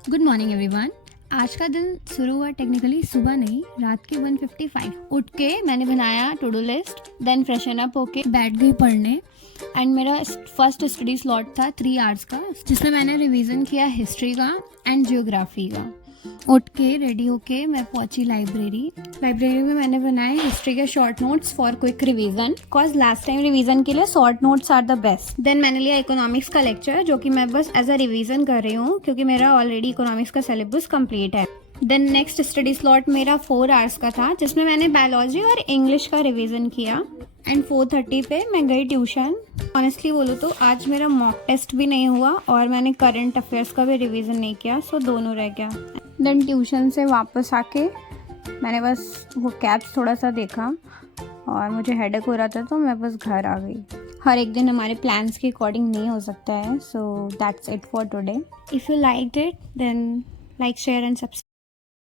Good morning everyone. आज का दिन शुरू हुआ टेक्निकली सुबह नहीं, रात के 1:55 उठ के मैंने बनाया to do list, then freshen up होके बैठ गई पढ़ने। एंड मेरा फर्स्ट स्टडी स्लॉट था 3 आवर्स का, जिसमें मैंने रिवीजन किया हिस्ट्री का एंड जियोग्राफी का। उठ के रेडी होके मैं पहुंची लाइब्रेरी में मैंने बनाए हिस्ट्री के short notes for quick revision, because last time revision के लिए short notes are the best. Then मैंने लिया इकोनॉमिक्स का लेक्चर, जो कि मैं बस एज अ रिवीजन कर रही हूँ क्योंकि मेरा ऑलरेडी इकोनॉमिक्स का सिलेबस कंप्लीट है। देन नेक्स्ट स्टडी स्लॉट मेरा 4 आवर्स का था, जिसमें मैंने बायोलॉजी और इंग्लिश का रिवीजन किया। एंड 4:30 पे मैं गई ट्यूशन। ऑनेस्टली बोलूँ तो आज मेरा मॉक टेस्ट भी नहीं हुआ और मैंने करंट अफेयर्स का भी रिवीजन नहीं किया, सो दोनों रह गया। देन ट्यूशन से वापस आके मैंने बस वो कैप्स थोड़ा सा देखा और मुझे हेडेक हो रहा था, तो मैं बस घर आ गई। हर एक दिन हमारे प्लान्स के अकॉर्डिंग नहीं हो सकता है, so that's it for today. If you liked it then like, share and subscribe.